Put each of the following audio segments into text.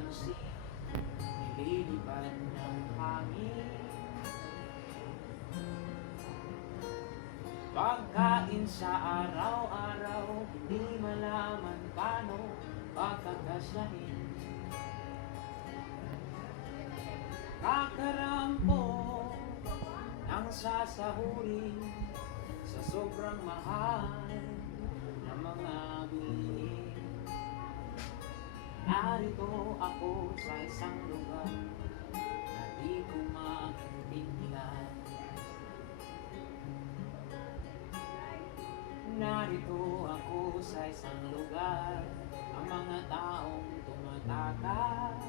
napapansin, nililipad ng hangin. Pagkain sa araw-araw, hindi malaman paano pagkakasyahin. Kakarampo ng sasahurin sa sobrang mahal na mga bilihin. Narito ako sa isang lugar na di ko maintindihan. Narito ako sa isang lugar, ang mga taong tumatakas,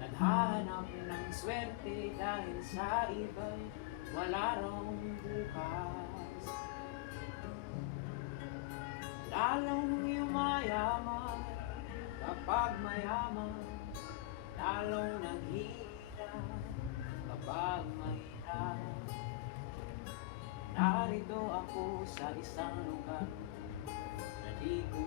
naghahanap ng swerte dahil sa iba'y wala raw bukas. Lalong yumayaman kapag mayaman, lalong naghihirap kapag mahirap. Narito ako sa isang lugar na di ko